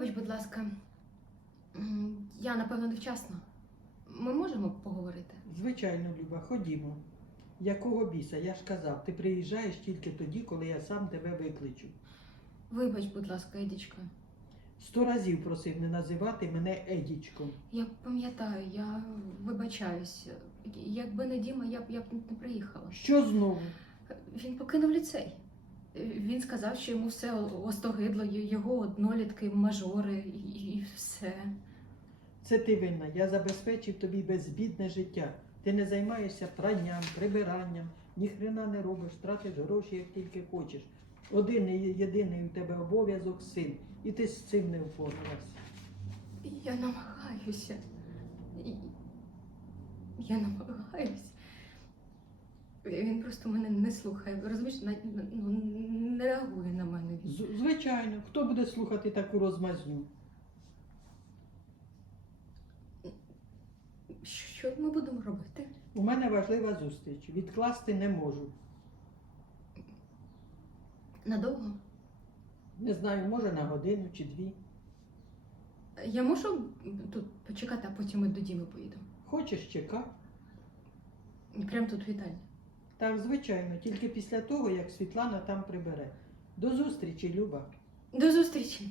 Вибач, будь ласка, я напевно невчасно. Ми можемо поговорити? Звичайно, Люба, ходімо. Якого біса? Я ж казав, ти приїжджаєш тільки тоді, коли я сам тебе викличу. Вибач, будь ласка, Едічка. Сто разів просив не називати мене Едічком. Я пам'ятаю, я вибачаюсь. Якби не Діма, я б я б не приїхала. Що знову? Він покинув ліцей. Він сказав, що йому все остогидло, його однолітки, мажори і, все. Це ти винна. Я забезпечив тобі безбідне життя. Ти не займаєшся пранням, прибиранням, ніхрена не робиш, тратиш гроші, як тільки хочеш. Один єдиний у тебе обов'язок син, і ти з цим не впоралась. Я намагаюся. Я намагаюся. Він просто мене не слухає. Розумієш, на- ну, не реагує на мене. З- Звичайно, хто буде слухати таку розмазню? Що ми будемо робити? У мене важлива зустріч. Відкласти не можу. Надовго? Не знаю, може на годину чи дві. Я можу тут почекати, а потім ми до Діми поїдемо. Хочеш чекай. Прямо тут в вітальні. Так, звичайно, тільки після того, як Світлана там прибере. До зустрічі, Люба. До зустрічі!